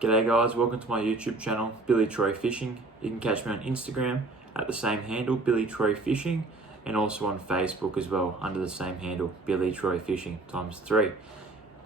G'day guys, welcome to my YouTube channel, Billy Troy Fishing. You can catch me on Instagram at the same handle, Billy Troy Fishing, and also on Facebook as well under the same handle, Billy Troy Fishing ×3.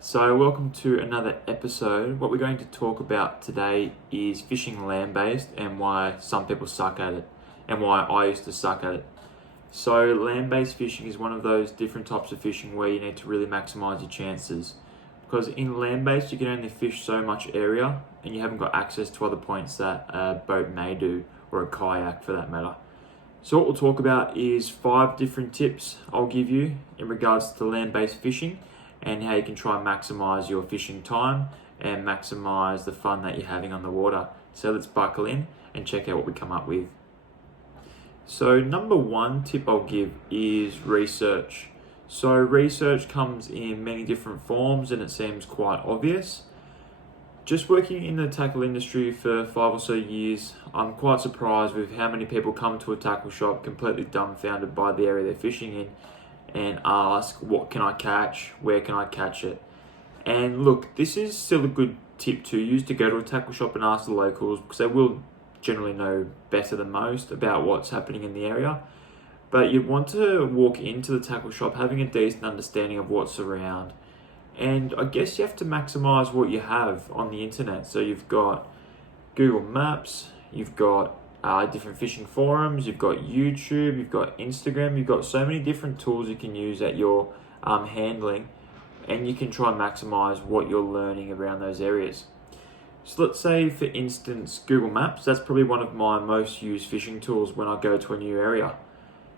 So welcome to another episode. What we're going to talk about today is fishing land-based and why some people suck at it and why I used to suck at it. So land-based fishing is one of those different types of fishing where you need to really maximize your chances. Because in land-based, you can only fish so much area and you haven't got access to other points that a boat may do, or a kayak for that matter. So what we'll talk about is 5 different tips I'll give you in regards to land-based fishing and how you can try and maximize your fishing time and maximize the fun that you're having on the water. So let's buckle in and check out what we come up with. So number 1 tip I'll give is research. So research comes in many different forms and it seems quite obvious. Just working in the tackle industry for 5 or so years, I'm quite surprised with how many people come to a tackle shop completely dumbfounded by the area they're fishing in and ask, what can I catch? Where can I catch it? And look, this is still a good tip to use, to go to a tackle shop and ask the locals, because they will generally know better than most about what's happening in the area. But you want to walk into the tackle shop having a decent understanding of what's around. And I guess you have to maximize what you have on the internet. So you've got Google Maps, you've got different fishing forums, you've got YouTube, you've got Instagram, you've got so many different tools you can use at your handling, and you can try and maximize what you're learning around those areas. So let's say, for instance, Google Maps, that's probably one of my most used fishing tools when I go to a new area.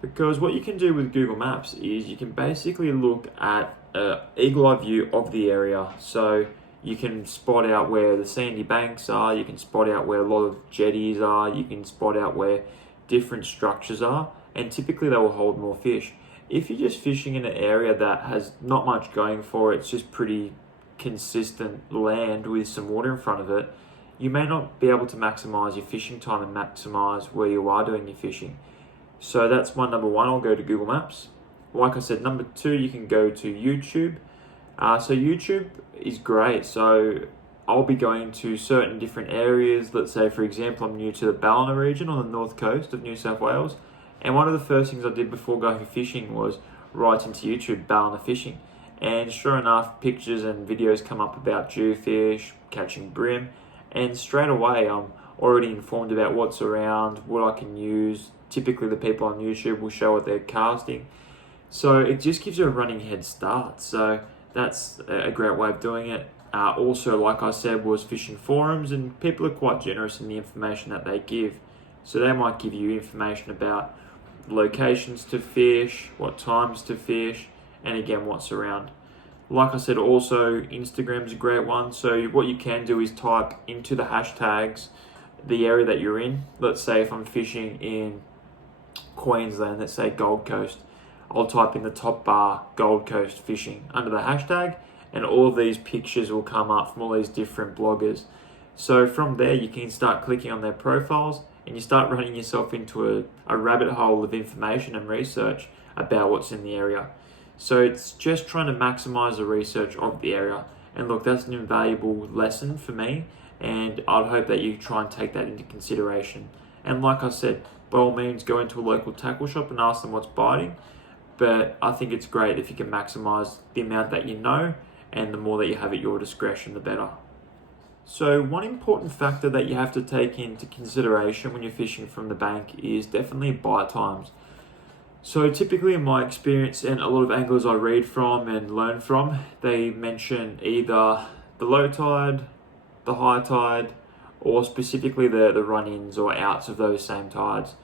Because what you can do with Google Maps is you can basically look at an eagle eye view of the area. So you can spot out where the sandy banks are, you can spot out where a lot of jetties are, you can spot out where different structures are, and typically they will hold more fish. If you're just fishing in an area that has not much going for it, it's just pretty consistent land with some water in front of it, you may not be able to maximize your fishing time and maximize where you are doing your fishing. So that's my number 1, I'll go to Google Maps. Like I said, number 2, you can go to YouTube. So YouTube is great. So I'll be going to certain different areas. Let's say, for example, I'm new to the Ballina region on the north coast of New South Wales. And one of the first things I did before going fishing was write into YouTube, Ballina fishing. And sure enough, pictures and videos come up about jewfish, catching bream. And straight away, I'm already informed about what's around, what I can use. Typically, the people on YouTube will show what they're casting. So it just gives you a running head start. So that's a great way of doing it. Also, like I said, was fishing forums, and people are quite generous in the information that they give. So they might give you information about locations to fish, what times to fish, and again, what's around. Like I said, also Instagram's a great one. So what you can do is type into the hashtags the area that you're in. Let's say if I'm fishing in Queensland, let's say Gold Coast, I'll type in the top bar Gold Coast fishing under the hashtag, and all of these pictures will come up from all these different bloggers. So from there you can start clicking on their profiles and you start running yourself into a rabbit hole of information and research about what's in the area. So it's just trying to maximize the research of the area. And look, that's an invaluable lesson for me, and I'd hope that you try and take that into consideration. And like I said, by all means, go into a local tackle shop and ask them what's biting. But I think it's great if you can maximize the amount that you know, and the more that you have at your discretion, the better. So one important factor that you have to take into consideration when you're fishing from the bank is definitely bite times. So typically, in my experience, and a lot of anglers I read from and learn from, they mention either the low tide, the high tide, or specifically the run-ins or outs of those same tides.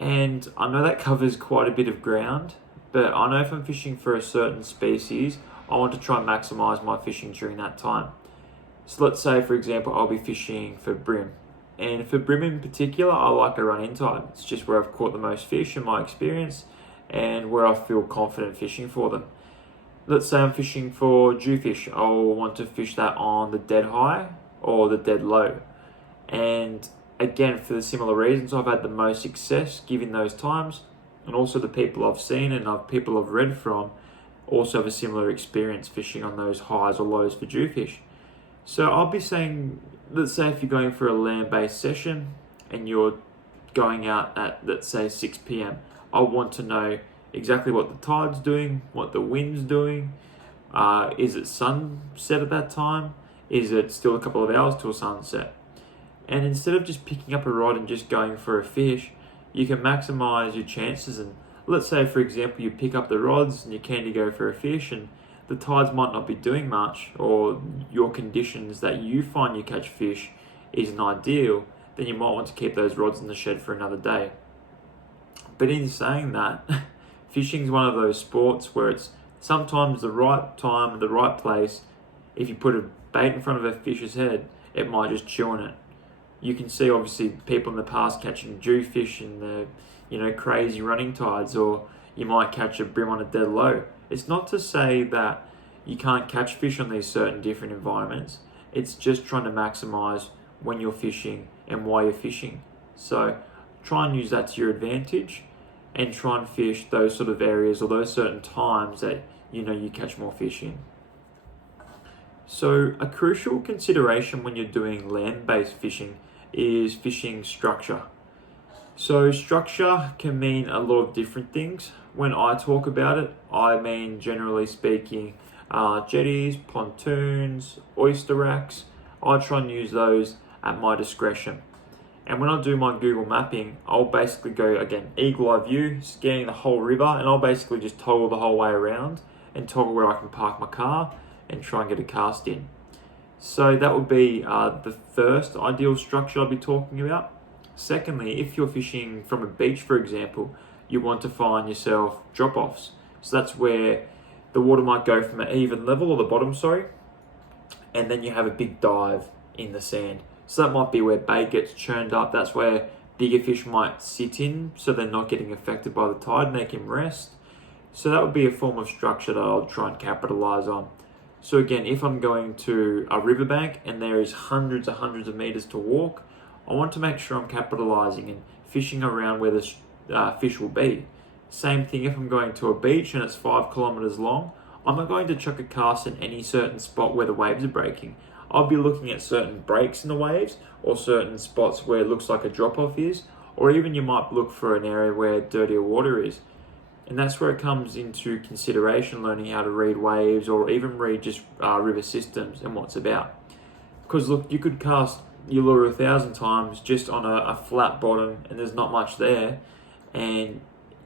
And I know that covers quite a bit of ground, but I know if I'm fishing for a certain species, I want to try and maximize my fishing during that time. So let's say, for example, I'll be fishing for bream. And for bream in particular, I like a run-in tide. It's just where I've caught the most fish in my experience and where I feel confident fishing for them. Let's say I'm fishing for jewfish. I'll want to fish that on the dead high or the dead low. And again, for the similar reasons, I've had the most success given those times, and also the people I've seen and people I've read from also have a similar experience fishing on those highs or lows for jewfish. So I'll be saying let's say if you're going for a land-based session and you're going out at, let's say, 6 p.m, I want to know exactly what the tide's doing, what the wind's doing. Is it sunset at that time? Is it still a couple of hours till sunset? And instead of just picking up a rod and just going for a fish, you can maximize your chances. And let's say, for example, you pick up the rods and you're keen to go for a fish, and the tides might not be doing much, or your conditions that you find you catch fish isn't ideal, then you might want to keep those rods in the shed for another day. But in saying that, fishing is one of those sports where it's sometimes the right time, the right place. If you put a bait in front of a fish's head, it might just chew on it. You can see obviously people in the past catching jewfish in the crazy running tides, or you might catch a brim on a dead low. It's not to say that you can't catch fish on these certain different environments. It's just trying to maximize when you're fishing and why you're fishing. So try and use that to your advantage, and try and fish those sort of areas or those certain times that you catch more fish in. So a crucial consideration when you're doing land-based fishing is fishing structure. So structure can mean a lot of different things. When I talk about it, I mean, generally speaking, jetties, pontoons, oyster racks. I try and use those at my discretion. And when I do my Google mapping, I'll basically go, again, eagle eye view, scanning the whole river, and I'll basically just toggle the whole way around and toggle where I can park my car and try and get a cast in. So that would be the first ideal structure I'll be talking about. Secondly, if you're fishing from a beach, for example, you want to find yourself drop-offs. So that's where the water might go from an even level, or the bottom, and then you have a big dive in the sand. So that might be where bait gets churned up. That's where bigger fish might sit in, so they're not getting affected by the tide and they can rest. So that would be a form of structure that I'll try and capitalize on. So again, if I'm going to a riverbank and there is hundreds of meters to walk, I want to make sure I'm capitalizing and fishing around where the fish will be. Same thing if I'm going to a beach and it's 5 kilometers long, I'm not going to chuck a cast in any certain spot where the waves are breaking. I'll be looking at certain breaks in the waves, or certain spots where it looks like a drop-off is, or even you might look for an area where dirtier water is. And that's where it comes into consideration, learning how to read waves, or even read just river systems and what's about. Because look, you could cast your lure 1,000 times just on a flat bottom and there's not much there, and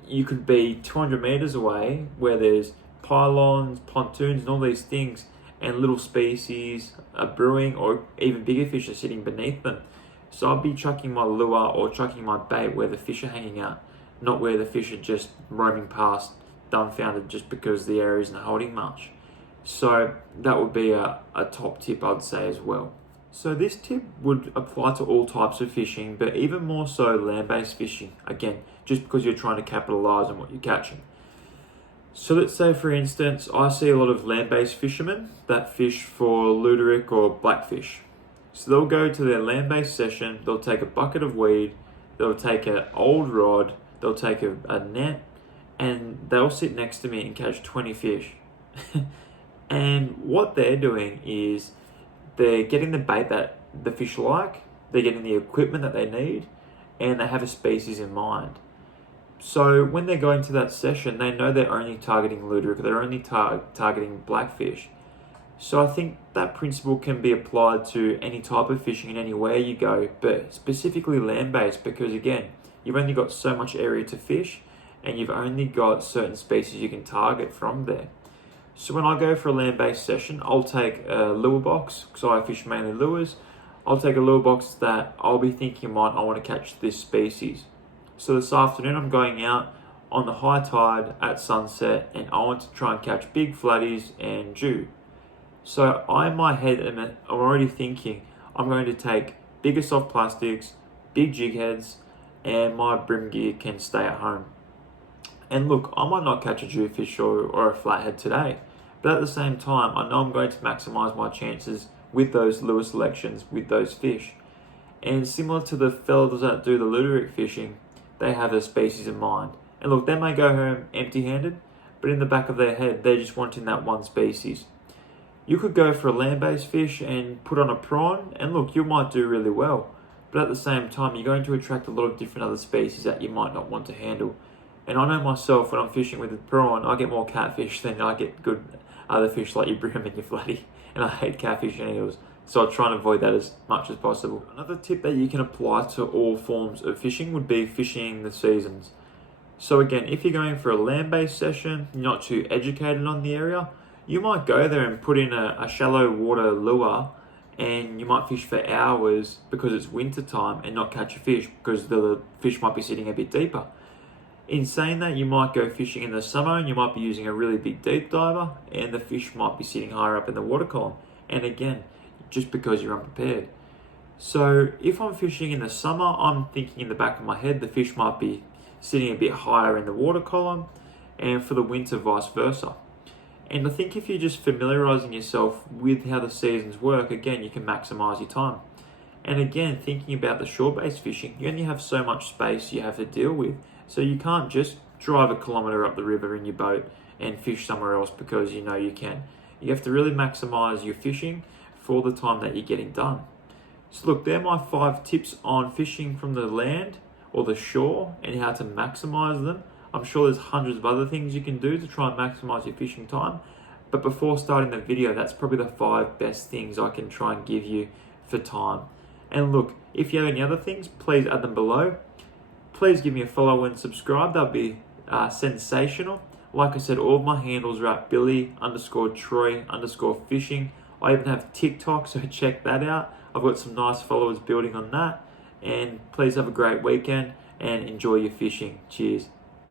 you could be 200 meters away where there's pylons, pontoons and all these things, and little species are brewing, or even bigger fish are sitting beneath them. So I'll be chucking my lure or chucking my bait where the fish are hanging out, not where the fish are just roaming past, dumbfounded just because the area isn't holding much. So that would be a top tip, I'd say, as well. So this tip would apply to all types of fishing, but even more so land-based fishing, again, just because you're trying to capitalize on what you're catching. So let's say, for instance, I see a lot of land-based fishermen that fish for luderick or blackfish. So they'll go to their land-based session, they'll take a bucket of weed, they'll take an old rod, they'll take a net, and they'll sit next to me and catch 20 fish. And what they're doing is they're getting the bait that the fish like, they're getting the equipment that they need, and they have a species in mind. So when they're going to that session, they know they're only targeting luderick, they're only targeting blackfish. So I think that principle can be applied to any type of fishing and anywhere you go, but specifically land-based, because again, you've only got so much area to fish and you've only got certain species you can target from there. So when I go for a land-based session, I'll take a lure box, because I fish mainly lures. I'll take a lure box that I'll be thinking, I want to catch this species. So this afternoon I'm going out on the high tide at sunset and I want to try and catch big flatties and jew. So in my head, I'm already thinking I'm going to take bigger soft plastics, big jig heads, and my brim gear can stay at home. And look, I might not catch a jewfish or a flathead today, but at the same time, I know I'm going to maximize my chances with those lure selections with those fish. And similar to the fellas that do the luderick fishing, they have a species in mind. And look, they may go home empty-handed, but in the back of their head, they're just wanting that one species. You could go for a land-based fish and put on a prawn, and look, you might do really well. But at the same time, you're going to attract a lot of different other species that you might not want to handle. And I know myself, when I'm fishing with a prawn, I get more catfish than I get good other fish like your brim and your flatty. And I hate catfish and eels, so I try and avoid that as much as possible. Another tip that you can apply to all forms of fishing would be fishing the seasons. So again, if you're going for a land-based session, you're not too educated on the area, you might go there and put in a shallow water lure, and you might fish for hours because it's winter time and not catch a fish because the fish might be sitting a bit deeper. In saying that, you might go fishing in the summer and you might be using a really big deep diver and the fish might be sitting higher up in the water column. And again, just because you're unprepared. So if I'm fishing in the summer, I'm thinking in the back of my head, the fish might be sitting a bit higher in the water column, and for the winter, vice versa. And I think if you're just familiarizing yourself with how the seasons work, again, you can maximize your time. And again, thinking about the shore-based fishing, you only have so much space you have to deal with. So you can't just drive a kilometer up the river in your boat and fish somewhere else because you know you can. You have to really maximize your fishing for the time that you're getting done. So look, they're my 5 tips on fishing from the land or the shore and how to maximize them. I'm sure there's hundreds of other things you can do to try and maximize your fishing time. But before starting the video, that's probably the 5 best things I can try and give you for time. And look, if you have any other things, please add them below. Please give me a follow and subscribe. That'd be sensational. Like I said, all of my handles are at Billy_Troy_fishing. I even have TikTok, so check that out. I've got some nice followers building on that. And please have a great weekend and enjoy your fishing. Cheers.